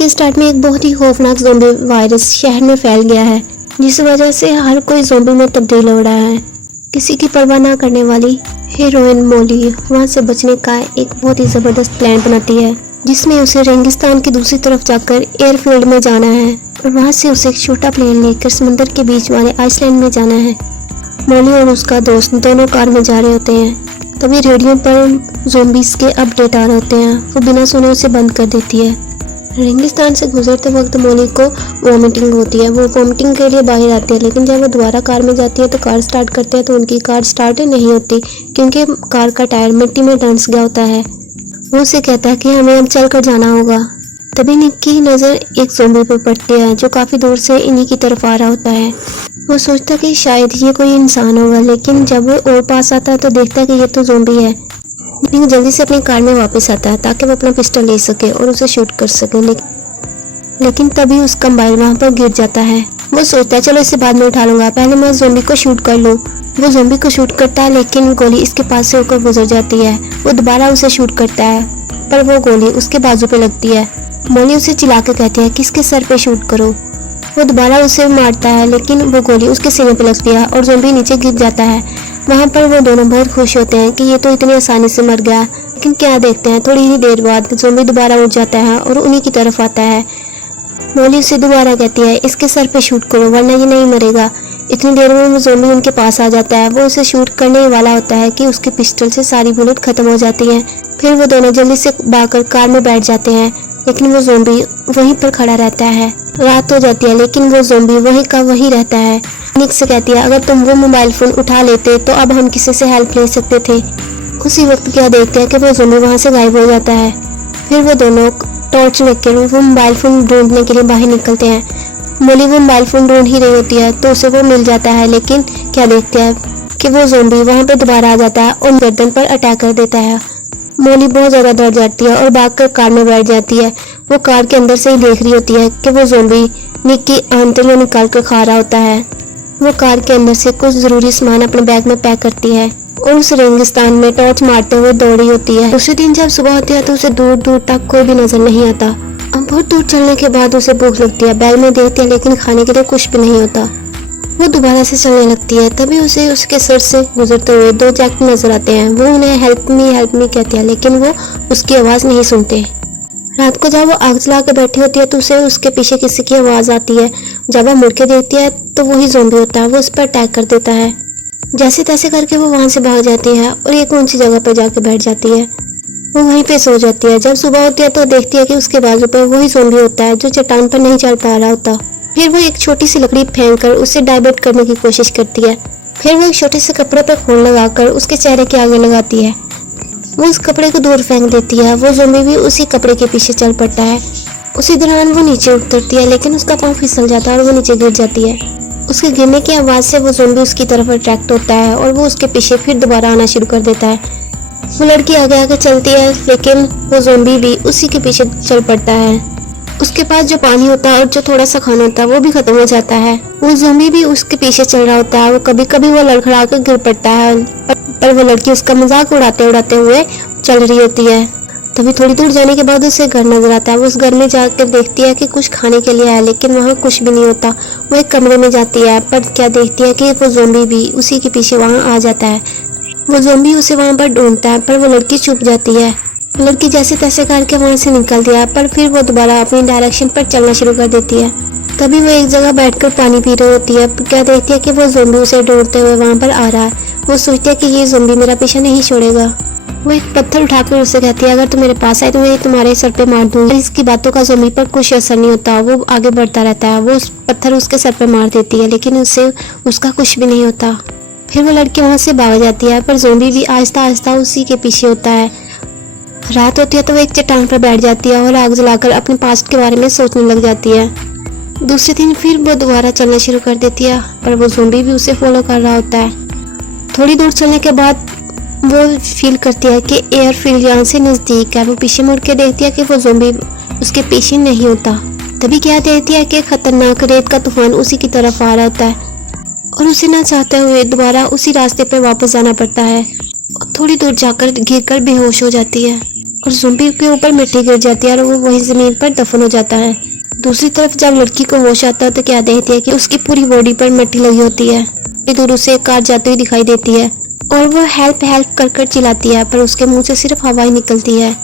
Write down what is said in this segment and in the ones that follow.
के स्टार्ट में एक बहुत ही खौफनाक ज़ोंबी वायरस शहर में फैल गया है, जिस वजह से हर कोई ज़ोंबी में तब्दील हो रहा है। किसी की परवाह ना करने वाली हीरोइन मोली वहां से बचने का एक बहुत ही ज़बरदस्त प्लान बनाती है, जिसमें उसे रेगिस्तान की दूसरी तरफ जाकर एयरफील्ड में जाना है और वहां से उसे एक छोटा प्लेन लेकर समंदर के बीच वाले आइसलैंड में जाना है। मोली और उसका दोस्त दोनों कार में जा रहे होते हैं। तभी रेडियो पर ज़ोंबीज़ के अपडेट आ रहे होते हैं। वो बिना सुने उसे बंद कर देती है। रेगिस्तान से गुजरते वक्त मोली को वॉमिटिंग होती है। वो वॉमिटिंग के लिए बाहर आती है, लेकिन जब वो दोबारा कार में जाती है तो कार स्टार्ट करते हैं तो उनकी कार स्टार्ट नहीं होती, क्योंकि कार का टायर मिट्टी में धंस गया होता है। वो उसे कहता है कि हमें अब चल कर जाना होगा। तभी निक की नज़र एक ज़ोंबी पर पड़ती है जो काफ़ी दूर से इन्हीं की तरफ आ रहा होता है। वो सोचता कि शायद ये कोई इंसान होगा, लेकिन जब वो और पास आता है तो देखता है कि ये तो ज़ोंबी है। निक जल्दी से अपनी कार में वापस आता है ताकि वो अपना पिस्टल ले सके और उसे शूट कर सके, लेकिन तभी उसका मोबाइल वहाँ पर गिर जाता है। वो सोचता है चलो इसे बाद में उठा लूंगा, पहले मैं ज़ोंबी को शूट कर लूँ। वो ज़ोंबी को शूट करता है, लेकिन गोली इसके पास से होकर गुजर जाती है। वो दोबारा उसे शूट करता है, पर वो गोली उसके बाजू पे लगती है। मोली उसे चिल्ला के कहती है कि इसके सर पे शूट करो। वो दोबारा उसे मारता है, लेकिन वो गोली उसके सीने पे लगती है और ज़ोंबी नीचे गिर जाता है। वहाँ पर वो दोनों बहुत खुश होते हैं कि ये तो इतनी आसानी से मर गया, लेकिन क्या देखते हैं थोड़ी ही देर बाद ज़ोंबी दोबारा उठ जाता है और उन्हीं की तरफ आता है। मोली उसे दोबारा कहती है इसके सर पे शूट करो वरना ये नहीं मरेगा। इतनी देर में वो ज़ोंबी उनके पास आ जाता है। वो उसे शूट करने वाला होता है कि उसके पिस्टल से सारी बुलेट खत्म हो जाती हैं। फिर वो दोनों जल्दी से भागकर कार में बैठ जाते हैं, लेकिन वो ज़ोंबी वहीं पर खड़ा रहता है। रात हो जाती है, लेकिन वो ज़ोंबी वहीं का वहीं रहता है। निक से कहती है अगर तुम वो मोबाइल फ़ोन उठा लेते तो अब हम किसी से हेल्प ले सकते थे। उसी वक्त क्या देखते हैं कि वो ज़ोंबी वहाँ से गायब हो जाता है। फिर वो दोनों टॉर्च लेकर वो मोबाइल फ़ोन ढूंढने के लिए बाहर निकलते हैं। मोली वो मोबाइल फ़ोन ढूंढ ही रही होती है तो उसे वो मिल जाता है, लेकिन क्या देखते हैं कि वो ज़ोंबी वहाँ पर दोबारा आ जाता है और गर्दन पर अटैक कर देता है। मोली बहुत ज़्यादा डर जाती है और भागकर कार में बैठ जाती है। वो कार के अंदर से ही देख रही होती है कि वो ज़ोंबी निक की आंतड़ियाँ निकाल कर खा रहा होता है। वो कार के अंदर से कुछ ज़रूरी सामान अपने बैग में पैक करती है और उस रेगिस्तान में टॉर्च मारते हुए दौड़ रही होती है। दूसरे दिन जब सुबह होती है तो उसे दूर दूर तक कोई भी नजर नहीं आता। अब बहुत दूर चलने के बाद उसे भूख लगती है। बैग में देखती है, लेकिन खाने के लिए कुछ भी नहीं होता। वो दोबारा से चलने लगती है। तभी उसे उसके सर से गुजरते हुए दो जैक नजर आते हैं। वो उन्हें हेल्प मी कहती है, लेकिन वो उसकी आवाज़ नहीं सुनते। रात को जब वो आग जला के बैठी होती है तो उसे उसके पीछे किसी की आवाज़ आती है। जब वो मुड़ के देखती है तो वही ज़ोंबी होता है। वो उस पर अटैक कर देता है। जैसे तैसे करके वो वहाँ से भाग जाती है और एक ऊंची जगह पर जाकर बैठ जाती है। वो वहीं पे सो जाती है। जब सुबह होती है तो देखती है कि उसके बाजू पर वही ज़ोंबी होता है जो चट्टान पर नहीं चढ़ पा रहा होता। फिर वो एक छोटी सी लकड़ी फेंककर उसे डाइवर्ट करने की कोशिश करती है। फिर वो एक छोटे से कपड़े पर खून लगाकर उसके चेहरे के आगे लगाती है। वो उस कपड़े को दूर फेंक देती है। वो ज़ोंबी भी उसी कपड़े के पीछे चल पड़ता है। उसी दौरान वो नीचे उतरती है, लेकिन उसका पाँव फिसल जाता है और वो नीचे गिर जाती है। उसके गिरने की आवाज़ से वो ज़ोंबी उसकी तरफ अट्रैक्ट होता है और वो उसके पीछे फिर दोबारा आना शुरू कर देता है। वो लड़की आगे आगे चलती है, लेकिन वो ज़ोंबी भी उसी के पीछे चल पड़ता है। उसके पास जो पानी होता है और जो थोड़ा सा खाना होता है वो भी खत्म हो जाता है। वो ज़ोंबी भी उसके पीछे चल रहा होता है। वो कभी कभी वो लड़खड़ा कर गिर पड़ता है, पर वो लड़की उसका मजाक उड़ाते उड़ाते हुए चल रही होती है। तभी थोड़ी दूर जाने के बाद उसे घर नजर आता है। वो उस घर में जाकर देखती है कि कुछ खाने के लिए है, लेकिन वहाँ कुछ भी नहीं होता। वो एक कमरे में जाती है, पर क्या देखती है कि वो ज़ोंबी भी उसी के पीछे वहाँ आ जाता है। वो ज़ोंबी उसे वहाँ पर ढूंढता है, पर वो लड़की छुप जाती है। लड़की जैसे तैसे करके वहाँ से निकलती है, पर फिर वो दोबारा अपनी डायरेक्शन पर चलना शुरू कर देती है। तभी वो एक जगह बैठकर पानी पी रही होती है। क्या देखती है कि वो ज़ोंबी उसे ढूंढते हुए वहाँ पर आ रहा है। वो सोचती है कि ये ज़ोंबी मेरा पीछा नहीं छोड़ेगा। वो एक पत्थर उठाकर उससे कहती है अगर तुम मेरे पास आए तो मैं तुम्हारे सर पे मार दूंगी। इसकी बातों का ज़ोंबी पर कुछ असर नहीं होता। वो आगे बढ़ता रहता है। वो उस पत्थर उसके सर पे मार देती है, लेकिन उससे उसका कुछ भी नहीं होता। फिर वो लड़की वहाँ से भाग जाती है, पर ज़ोंबी भी आहिस्ता आहिस्ता उसी के पीछे होता है। रात होती है तो वो एक चट्टान पर बैठ जाती है और आग जलाकर अपने पास्ट के बारे में सोचने लग जाती है। दूसरे दिन फिर वो दोबारा चलना शुरू कर देती है, पर वो ज़ोंबी भी उसे फॉलो कर रहा होता है। थोड़ी दूर चलने के बाद वो फील करती है कि एयरफील्ड यहाँ से नज़दीक है। वो पीछे मुड़ के देखती है कि वो ज़ोंबी उसके पीछे नहीं होता। तभी क्या देखती है कि खतरनाक रेत का तूफान उसी की तरफ आ रहा होता है और उसे ना चाहते हुए दोबारा उसी रास्ते पर वापस जाना पड़ता है और थोड़ी दूर जाकर गिरकर बेहोश हो जाती है। और ज़ॉम्बी के ऊपर मिट्टी गिर जाती है और वो वही ज़मीन पर दफन हो जाता है। दूसरी तरफ जब लड़की को होश आता है तो क्या देखती है कि उसकी पूरी बॉडी पर मिट्टी लगी होती है। दूर उसे एक कार जाती हुई दिखाई देती है और वो हेल्प हेल्प कर चिल्लाती है, पर उसके मुंह से सिर्फ हवा ही निकलती है।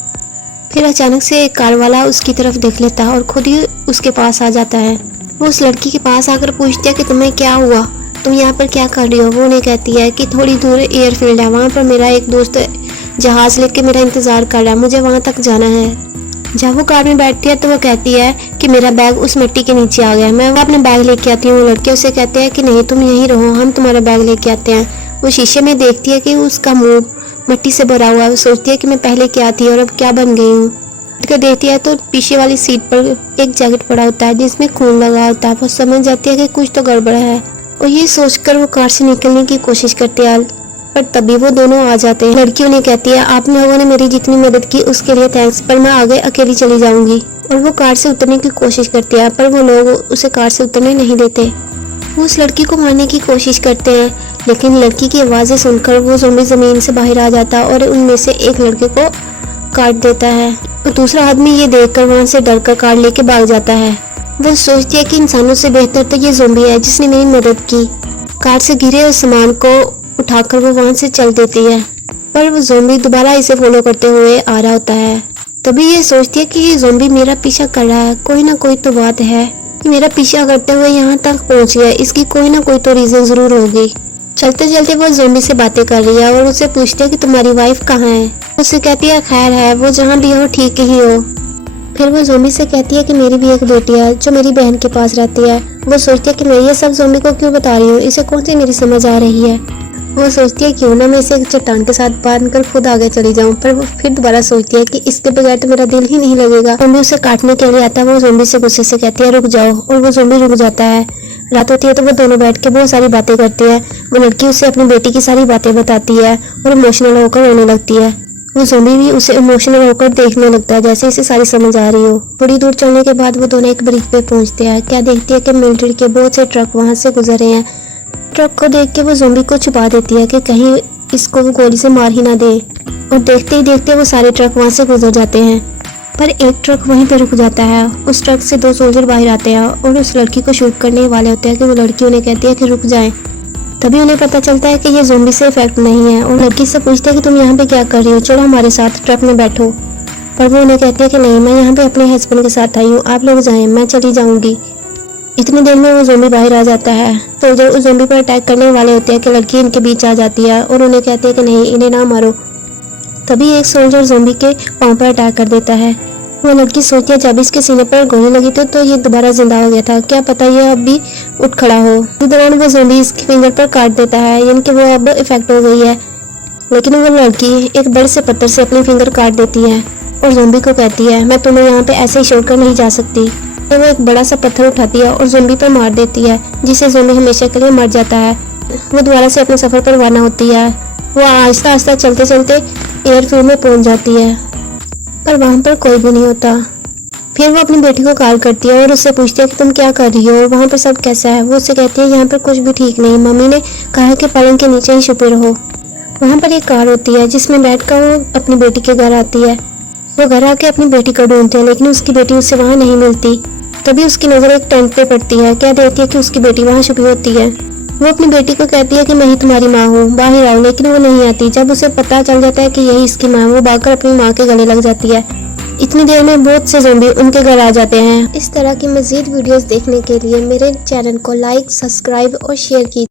फिर अचानक से एक कार वाला उसकी तरफ देख लेता है और खुद ही उसके पास आ जाता है। वो उस लड़की के पास आकर पूछती है कि तुम्हें क्या हुआ, तुम यहाँ पर क्या कर रही हो। वो उन्हें कहती है कि थोड़ी दूर एयरफील्ड है, वहाँ पर मेरा एक दोस्त जहाज़ लेके मेरा इंतज़ार कर रहा है, मुझे वहाँ तक जाना है। जब वो कार में बैठती है तो वो कहती है कि मेरा बैग उस मिट्टी के नीचे आ गया, मैं अपना बैग लेके आती हूँ। वो लड़के उसे कहते हैं कि नहीं, तुम यहीं रहो, हम तुम्हारा बैग लेके आते हैं। वो शीशे में देखती है कि उसका मुंह मिट्टी से भरा हुआ है। वो सोचती है कि मैं पहले क्या थी और अब क्या बन गई हूँ। देखती है तो पीछे वाली सीट पर एक जैकेट पड़ा होता है जिसमें खून लगा होता है। वो समझ जाती है कि कुछ तो गड़बड़ है और ये सोचकर वो कार से निकलने की कोशिश करती है, पर तभी वो दोनों आ जाते हैं। लड़की उन्हें कहती है आप लोगों ने मेरी जितनी मदद की उसके लिए थैंक्स, पर मैं आगे अकेली चली जाऊंगी। और वो कार से उतरने की कोशिश करती है, पर वो लोग उसे कार से उतरने नहीं देते। वो उस लड़की को मारने की कोशिश करते हैं, लेकिन लड़की की आवाज़ें सुनकर वो ज़ॉम्बी ज़मीन से बाहर आ जाता है और उनमें से एक लड़के को काट देता है और दूसरा आदमी ये देखकर वहाँ से डर कर कार लेके भाग जाता है। वो सोचती है कि इंसानों से बेहतर तो ये ज़ॉम्बी है जिसने मेरी मदद की। कार से गिरे हुए सामान को उठाकर वो वहाँ से चल देती है, पर वो ज़ॉम्बी दोबारा इसे फॉलो करते हुए आ रहा होता है। तभी ये सोचती है कि ये ज़ॉम्बी मेरा पीछा कर रहा है, कोई ना कोई तो बात है कि मेरा पीछा करते हुए यहाँ तक पहुँच गया, इसकी कोई ना कोई तो रीज़न ज़रूर होगी। चलते चलते वो ज़ॉम्बी से बातें कर रही है और उसे पूछती है कि तुम्हारी वाइफ कहाँ है। उसे कहती है खैर है, वो जहाँ भी हो ठीक ही हो। फिर वो ज़ॉम्बी से कहती है कि मेरी भी एक बेटी है जो मेरी बहन के पास रहती है। वो सोचती है कि मैं ये सब ज़ॉम्बी को क्यों बता रही हूँ, इसे कौन सी मेरी समझ आ रही है। वो सोचती है क्यों ना मैं इसे एक चट्टान के साथ बांध कर खुद आगे चली जाऊं, पर वो फिर दोबारा सोचती है कि इसके बगैर तो मेरा दिल ही नहीं लगेगा। ज़ॉम्बी उसे काटने के लिए आता है। वो ज़ॉम्बी से गुस्से से कहती है रुक जाओ, और वो ज़ॉम्बी रुक जाता है। रात होती है तो वो दोनों बैठ के बहुत सारी बातें करती है। वो लड़की उसे अपनी बेटी की सारी बातें बताती है और इमोशनल होकर रोने लगती है। वो ज़ॉम्बी भी उसे इमोशनल होकर देखने लगता है जैसे इसे सारी समझ आ रही हो। थोड़ी दूर चलने के बाद वो दोनों एक ब्रिज पे पहुंचते हैं। क्या देखती है कि मिलिट्री के बहुत से ट्रक वहां से गुजर रहे हैं। ट्रक को देख के वो ज़ॉम्बी को छुपा देती है कि कहीं इसको वो गोली से मार ही ना दे, और देखते ही देखते वो सारे ट्रक वहां से गुजर जाते हैं। पर एक ट्रक वहीं पर रुक जाता है। उस ट्रक से दो सोल्जर बाहर आते हैं और उस लड़की को शूट करने वाले होते हैं कि वो लड़की उन्हें कहती है कि रुक जाएं। तभी उन्हें पता चलता है कि ये ज़ॉम्बी से इफेक्ट नहीं है और लड़की से पूछते हैं कि तुम यहाँ पे क्या कर रही हो, चलो हमारे साथ ट्रक में बैठो। पर वो उन्हें कहती है कि नहीं, मैं यहाँ पे अपने हस्बैंड के साथ आई हूँ, आप लोग जाएं, मैं चली जाऊंगी। इतनी देर में वो ज़ॉम्बी बाहर आ जाता है। सोल्जर उस ज़ॉम्बी पर अटैक करने वाले होते हैं कि लड़की इनके बीच आ जाती है और उन्हें कहते हैं कि नहीं, इन्हें ना मारो। तभी एक सोल्जर ज़ॉम्बी के पाँव पर अटैक कर देता है। वो लड़की सोचती है जब इसके सीने पर गोली लगी थी तो ये दोबारा जिंदा हो गया था, क्या पता ये अब भी उठ खड़ा हो। इस दौरान वो ज़ॉम्बी इसकी फिंगर पर काट देता है, यानी कि वो अब इफेक्ट हो गई है। लेकिन वो लड़की एक बड़े से पत्थर से अपनी फिंगर काट देती है और ज़ॉम्बी को कहती है मैं तुम्हें यहाँ पे ऐसे ही छोड़कर नहीं जा सकती। तो वो एक बड़ा सा पत्थर उठाती है और ज़ॉम्बी पर मार देती है, जिससे ज़ॉम्बी हमेशा के लिए मर जाता है। वो दोबारा से अपने सफ़र पर रवाना होती है। वो आहिस्ता आहिस्ता चलते चलते एयरफील्ड में पहुंच जाती है, पर वहाँ पर कोई भी नहीं होता। फिर वो अपनी बेटी को कॉल करती है और उससे पूछती है कि तुम क्या कर रही हो और वहाँ पर सब कैसा है। वो उससे कहती है यहाँ पर कुछ भी ठीक नहीं, मम्मी ने कहा है कि पलंग के नीचे ही छुपे रहो। वहाँ पर एक कार होती है जिसमें बैठकर वो अपनी बेटी के घर आती है। वो घर आके अपनी बेटी को ढूंढते हैं, लेकिन उसकी बेटी उससे वहाँ नहीं मिलती। तभी उसकी नज़र एक टेंट पे पड़ती है। क्या देखती है कि उसकी बेटी वहाँ छुपी होती है। वो अपनी बेटी को कहती है कि मैं ही तुम्हारी माँ हूँ, बाहर आओ, लेकिन वो नहीं आती। जब उसे पता चल जाता है कि यही इसकी माँ है, वो भागकर अपनी माँ के गले लग जाती है। इतनी देर में बहुत से ज़ॉम्बी उनके घर आ जाते हैं। इस तरह की मज़ीद वीडियोस देखने के लिए मेरे चैनल को लाइक, सब्सक्राइब और शेयर कीजिए।